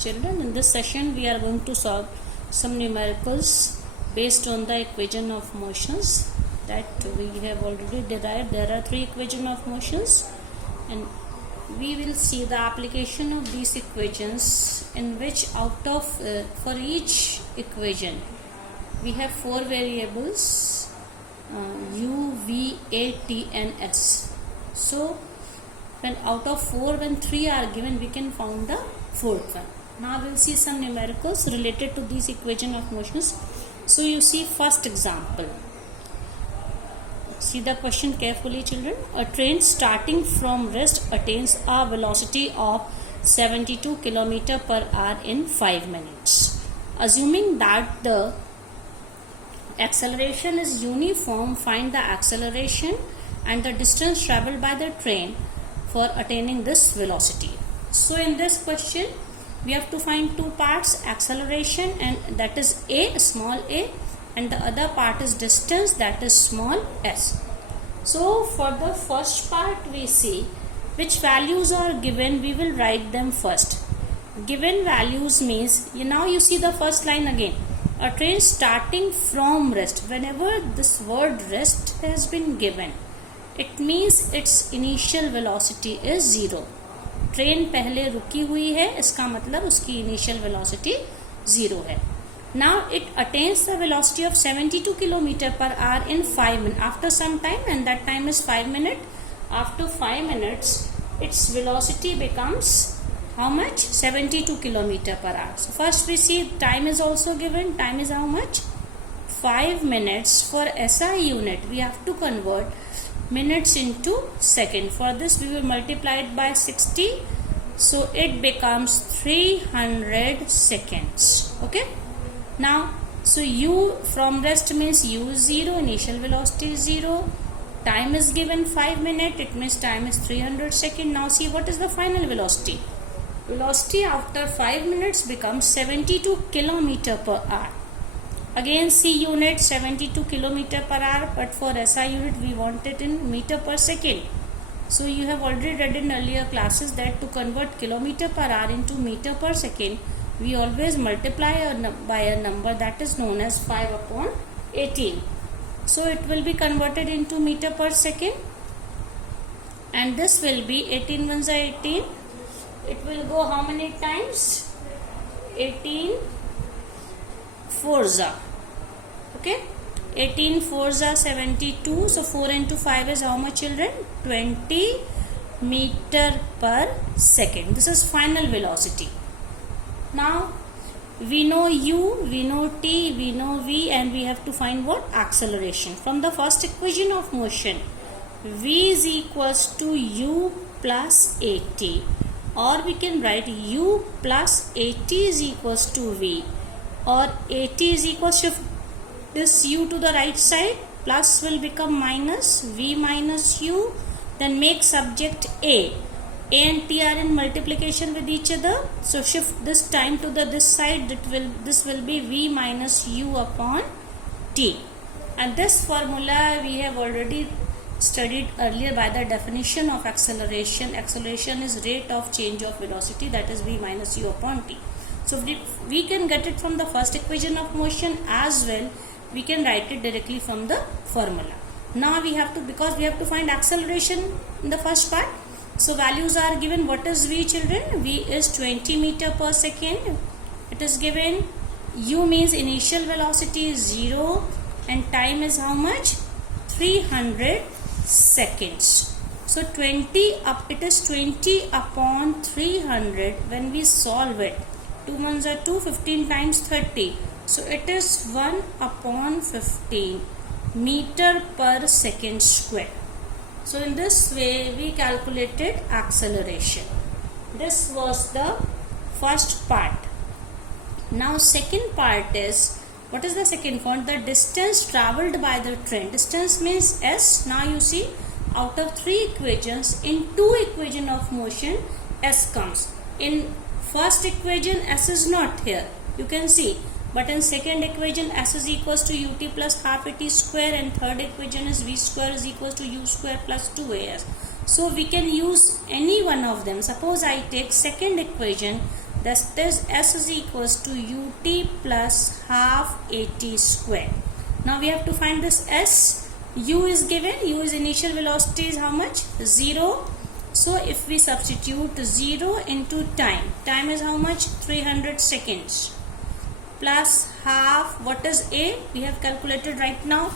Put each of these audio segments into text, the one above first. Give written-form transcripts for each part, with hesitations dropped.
Children, in this session we are going to solve some numericals based on the equation of motions that we have already derived. There are three equations of motions, and we will see the application of these equations, in which out of for each equation we have four variables u, v, a, t and s. So when out of 4, when 3 are given, we can find the fourth one. Now we'll see some numericals related to these equation of motions. So you see first example. See the question carefully, children. A train starting from rest attains a velocity of 72 km per hour in 5 minutes. Assuming that the acceleration is uniform, find the acceleration and the distance traveled by the train for attaining this velocity. So in this question we have to find two parts, acceleration, and that is a, small a, and the other part is distance, that is small s. So for the first part we see which values are given, we will write them first. Given values means, now you see the first line again, a train starting from rest. Whenever this word rest has been given, it means its initial velocity is 0. Train पहले रुकी हुई है, इसका मतलब उसकी initial velocity 0 है. Now it attains the velocity of 72 km per hour in 5 minutes after some time, and that time is 5 minutes. After 5 minutes its velocity becomes how much? 72 km per hour. So first we see time is also given. Time is how much? 5 minutes. For SI unit we have to convert minutes into second. For this we will multiply it by 60, so it becomes 300 seconds. Okay, now so u from rest means u is 0, initial velocity is 0, time is given 5 minutes, it means time is 300 seconds. Now see what is the final velocity. Velocity after 5 minutes becomes 72 km per hour. Again C unit 72 km per hour, but for SI unit we want it in meter per second. So you have already read in earlier classes that to convert kilometer per hour into meter per second, we always multiply by a number that is known as 5 upon 18. So it will be converted into meter per second, and this will be 18 ones are 18. It will go how many times? 18 4s are, okay, 18 4s are 72. So 4 into 5 is how much, children? 20 meter per second. This is final velocity. Now we know u, we know t, we know v, and we have to find what? Acceleration. From the first equation of motion, v is equals to u plus at, or we can write u plus at is equals to v, or at is equals to this u to the right side, plus will become minus, v minus u, then make subject a and t are in multiplication with each other, so shift this time to the this side, this will be v minus u upon t. And this formula we have already studied earlier by the definition of acceleration. Acceleration is rate of change of velocity, that is v minus u upon t. So we can get it from the first equation of motion as well. We can write it directly from the formula. Now we have to, because we have to find acceleration in the first part. So values are given. What is v, children? V is 20 meter per second. It is given. U means initial velocity is 0, and time is how much? 300 seconds. So 20 up, it is 20 upon 300. When we solve it, 2 ones are 2, 15 times 30. So it is 1 upon 15 meter per second square. So in this way we calculated acceleration. This was the first part. Now second part is, what is the second part? The distance traveled by the train. Distance means s. Now you see, out of 3 equations, in 2 equation of motion s comes. In first equation s is not here, you can see, but in second equation s is equals to ut plus half at square, and third equation is v square is equals to u square plus 2as. So we can use any one of them. Suppose I take second equation, That is S is equals to ut plus half at square. Now we have to find this S. U is given. U is initial velocity is how much? 0. So if we substitute 0 into time is how much? 300 seconds. Plus half, what is A? We have calculated right now.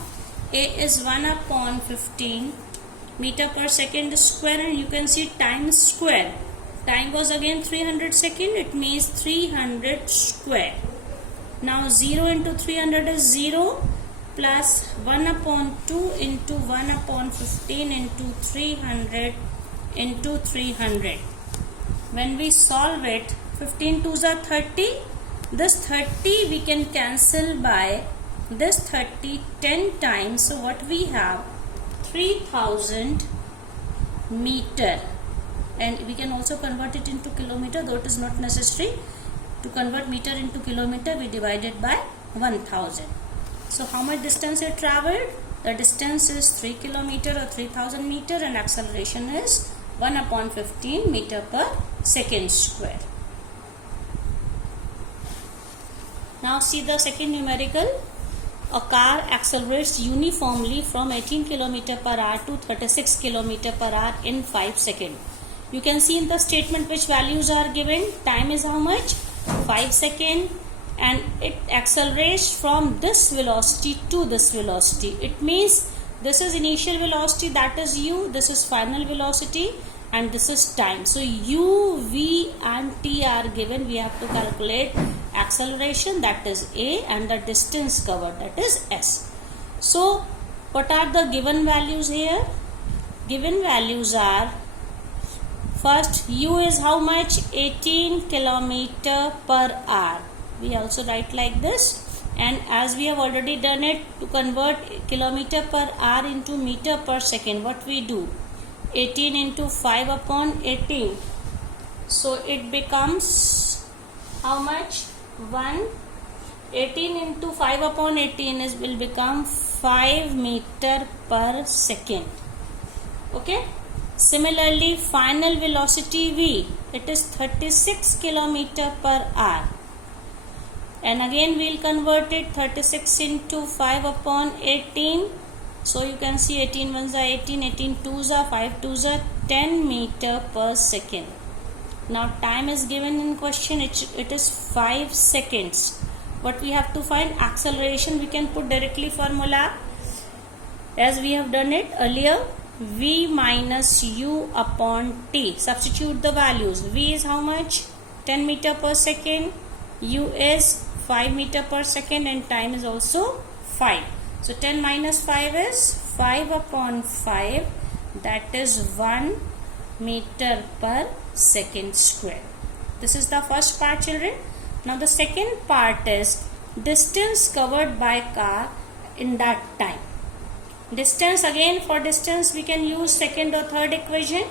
A is 1 upon 15 meter per second square, and you can see time square. Time was again 300 second, it means 300 square. Now 0 into 300 is 0, plus 1 upon 2 into 1 upon 15 into 300 into 300. When we solve it, 15 2s are 30. This 30 we can cancel by this 30 10 times. So what we have? 3000 meter. And we can also convert it into kilometer, though it is not necessary. To convert meter into kilometer, we divide it by 1000. So how much distance it traveled? The distance is 3 kilometer or 3000 meter, and acceleration is 1 upon 15 meter per second square. Now see the second numerical. A car accelerates uniformly from 18 km per hour to 36 km per hour in 5 seconds. You can see in the statement which values are given. Time is how much? 5 seconds, and it accelerates from this velocity to this velocity. It means this is initial velocity, that is u, this is final velocity, and this is time. So u, v and t are given. We have to calculate acceleration, that is a, and the distance covered, that is s. So what are the given values here? Given values are, first u is how much? 18 km per hour. We also write like this, and as we have already done it, to convert kilometer per hour into meter per second, what we do? 18 into 5 upon 18. So it becomes how much? 1. 18 into 5 upon 18 will become 5 meter per second. Okay. Similarly, final velocity v, it is 36 km per hour. And again we will convert it, 36 into 5 upon 18. So you can see 18 ones are 18, 18 twos are 5 twos are 10 meter per second. Now time is given in question, it is 5 seconds. What we have to find? Acceleration. We can put directly formula as we have done it earlier. V minus u upon t. Substitute the values. V is how much? 10 meter per second. U is 5 meter per second, and time is also 5. So 10 minus 5 is 5 upon 5, that is 1 meter per second square. This is the first part, children. Now the second part is distance covered by car in that time. Distance, again for distance we can use second or third equation.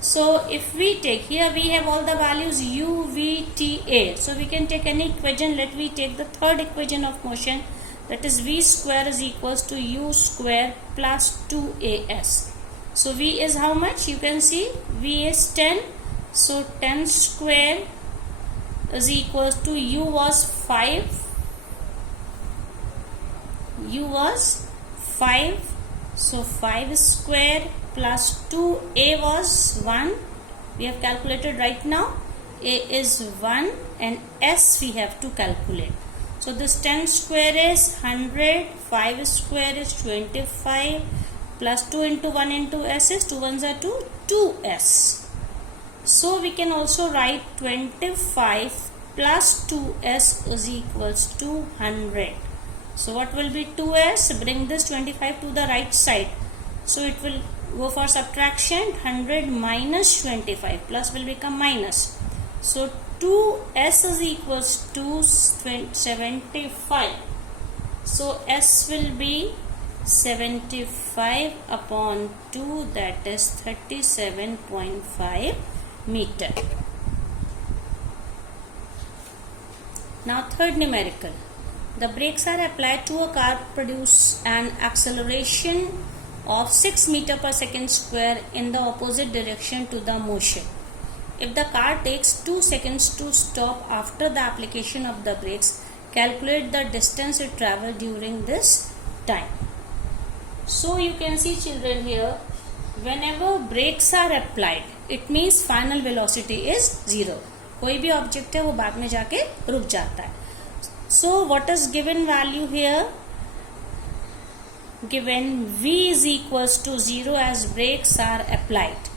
So if we take, here we have all the values u, v, t, a. So we can take any equation. Let me take the third equation of motion, that is v square is equals to u square plus 2as. So v is how much? You can see v is 10. So 10 square is equals to u was 5. U was 5. So 5 square plus 2a was 1. We have calculated right now. A is 1 and s we have to calculate. So this 10 square is 100. 5 square is 25. Plus 2 into 1 into s is 2 ones are 2. 2s. So we can also write 25 plus 2s is equals to 100. So what will be 2s? Bring this 25 to the right side. So it will go for subtraction. 100 minus 25. Plus will become minus. So 2s is equals to 75. So s will be 75 upon 2, that is 37.5 meter. Now third numerical. The brakes are applied to a car produce an acceleration of 6 meter per second square in the opposite direction to the motion. If the car takes 2 seconds to stop after the application of the brakes, calculate the distance it traveled during this time. So you can see children here, whenever brakes are applied, it means final velocity is 0. कोई भी object है वो बाद में जाके रुक जाता है. So what is given value here? Given v is equals to 0 as brakes are applied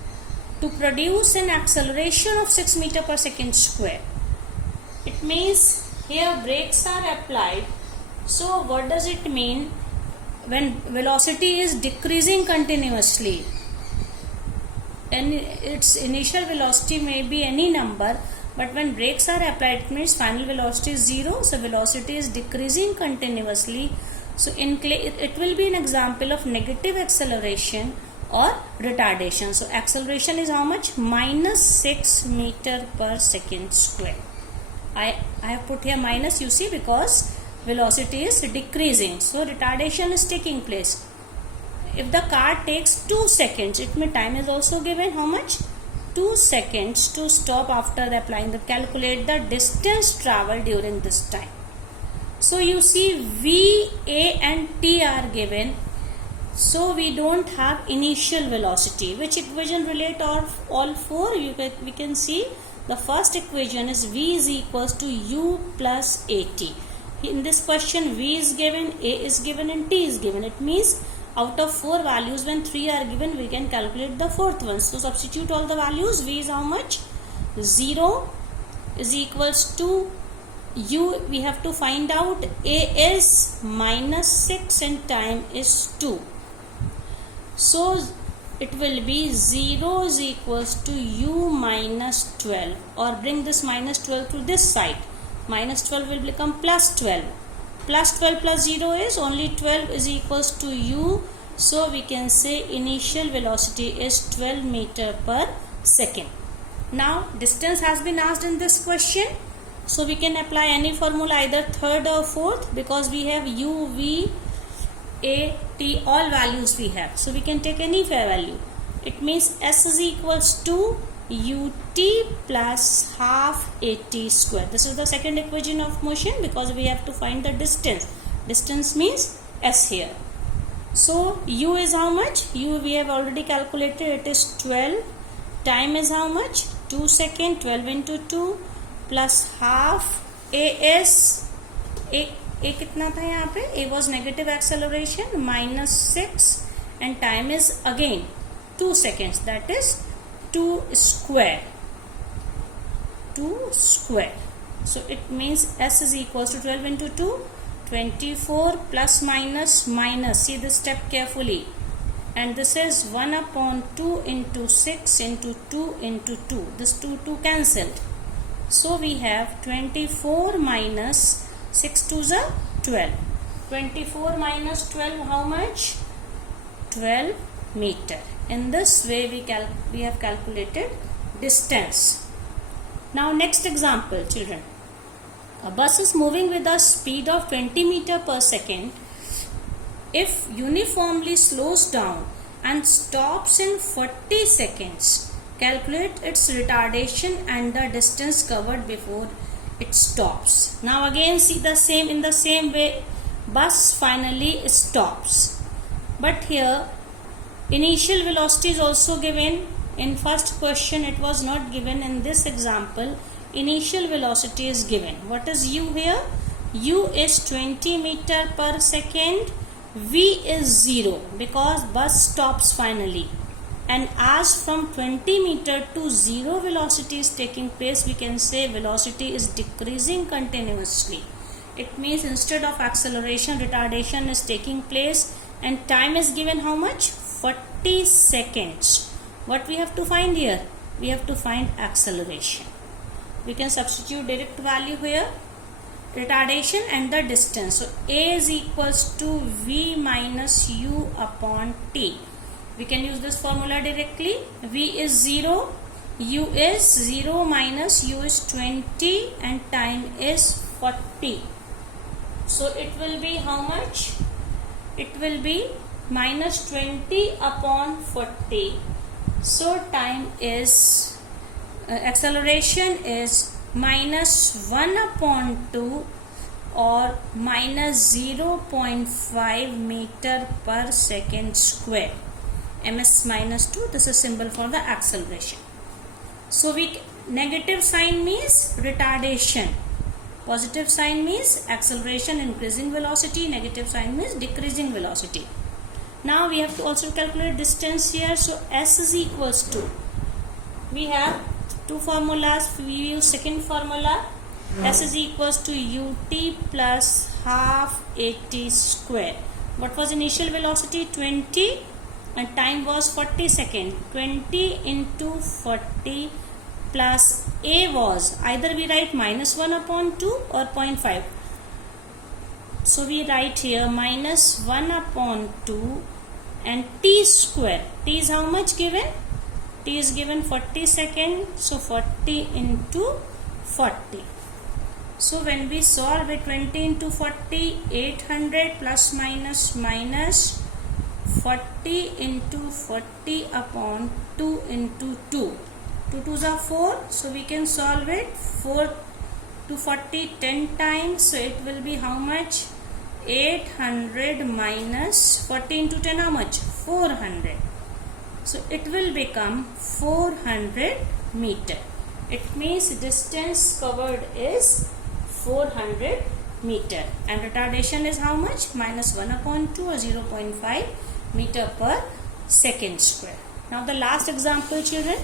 to produce an acceleration of 6 meter per second square. It means here brakes are applied. So what does it mean? When velocity is decreasing continuously, and its initial velocity may be any number, but when brakes are applied, it means final velocity is 0, so velocity is decreasing continuously. So it will be an example of negative acceleration or retardation. So acceleration is how much? Minus 6 meter per second square. I have put here minus, you see, because velocity is decreasing. So retardation is taking place. If the car takes 2 seconds, it means time is also given how much? 2 seconds to stop after applying the, calculate the distance traveled during this time. So you see V, A and T are given. So we don't have initial velocity. Which equation relate all four? We can see the first equation is V is equals to U plus AT. In this question V is given, A is given and T is given. It means out of 4 values, when 3 are given, we can calculate the fourth one. So substitute all the values. V is how much? 0 is equals to U. We have to find out. A is minus 6 and time is 2. So it will be 0 is equals to U minus 12, or bring this minus 12 to this side. Minus 12 will become plus 12. Plus 12 plus 0 is only 12 is equals to U. So we can say initial velocity is 12 meter per second. Now distance has been asked in this question. So we can apply any formula, either third or fourth, because we have U, V, A, T, all values we have. So we can take any value. It means S is equals to ut plus half at square. This is the second equation of motion, because we have to find the distance. Distance means S here. So u is how much? U we have already calculated, it is 12. Time is how much? 2 seconds. 12 into 2 plus half. A is A कितना था यहाँ पे? A was negative acceleration, minus 6, and time is again 2 seconds, that is 2 square. 2 square. So it means S is equals to 12 into 2, 24 plus minus minus. See this step carefully. And this is 1 upon 2 into 6 into 2 into 2. This 2 cancelled. So we have 24 minus 6 to the 12. 24 minus 12 how much? 12 meter. In this way we have calculated distance. Now next example, children. A bus is moving with a speed of 20 meter per second. If uniformly slows down and stops in 40 seconds, calculate its retardation and the distance covered before it stops. Now again see the same, in the same way bus finally stops. But here initial velocity is also given. In first question it was not given. In this example initial velocity is given. What is u here? U is 20 meter per second. V is 0 because bus stops finally. And as from 20 meter to 0 velocity is taking place, we can say velocity is decreasing continuously. It means instead of acceleration, retardation is taking place, and time is given how much? 40 seconds. What we have to find here? We have to find acceleration. We can substitute direct value here. Retardation and the distance. So A is equals to V minus U upon T. We can use this formula directly. V is 0, U is 0 minus U is 20 and time is 40. So it will be how much? It will be minus 20 upon 40. So time is acceleration is -1/2 or -0.5 meter per second square. ms -2, this is symbol for the acceleration. So negative sign means retardation, positive sign means acceleration, increasing velocity, negative sign means decreasing velocity. Now we have to also calculate distance here. So s is equals to, we have two formulas. We use second formula. S is equals to ut plus half at square. What was initial velocity? 20 and time was 40 seconds. 20 into 40 plus a was, either we write -1/2 or 0.5. So we write here -1/2 and t square. T is how much given? T is given 40 seconds. So 40 into 40. So when we solve it, 20 into 40, 800 plus minus 40 into 40 upon 2 into 2. 2 2s are 4. So we can solve it. 4 to 40 10 times. So it will be how much? 800 minus 40 into 10 how much? 400. So it will become 400 meter. It means distance covered is 400 meter and retardation is how much? -1/2 or 0.5 meter per second square. Now the last example, children.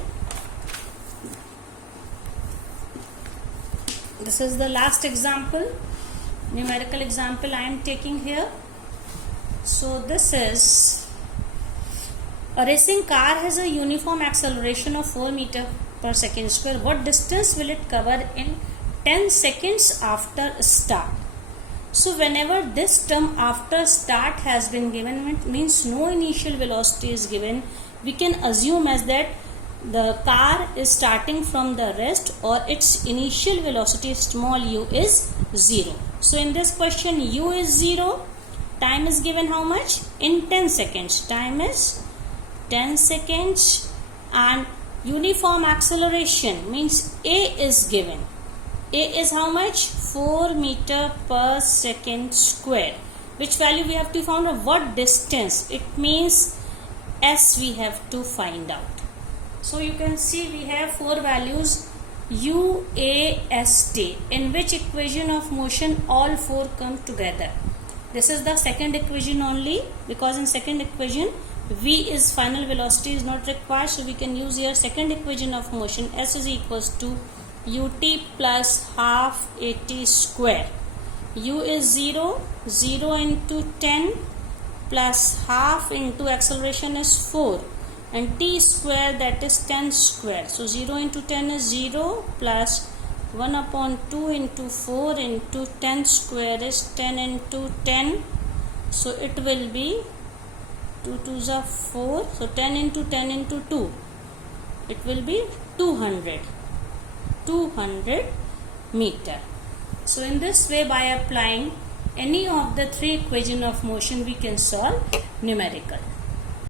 This is the last example, numerical example I am taking here. So this is, a racing car has a uniform acceleration of 4 meter per second square. What distance will it cover in 10 seconds after start? So whenever this term after start has been given, means no initial velocity is given, we can assume as that the car is starting from the rest or its initial velocity small u is 0. So in this question u is 0, time is given how much? In 10 seconds. Time is 10 seconds and uniform acceleration means a is given. A is how much? 4 meter per second square. Which value we have to find out? What distance? It means s we have to find out. So you can see we have 4 values u, a, s, t. In which equation of motion all 4 come together? This is the second equation only, because in second equation v is final velocity is not required. So we can use here second equation of motion. S is equals to ut plus half at square. U is 0, 0 into 10 plus half into acceleration is 4 and t square, that is 10 square. So 0 into 10 is 0 plus 1/2 into 4 into 10 square is 10 into 10. So it will be 2 2s are 4. So 10 into 10 into 2. It will be 200 meter. So in this way, by applying any of the 3 equation of motion, we can solve numerical.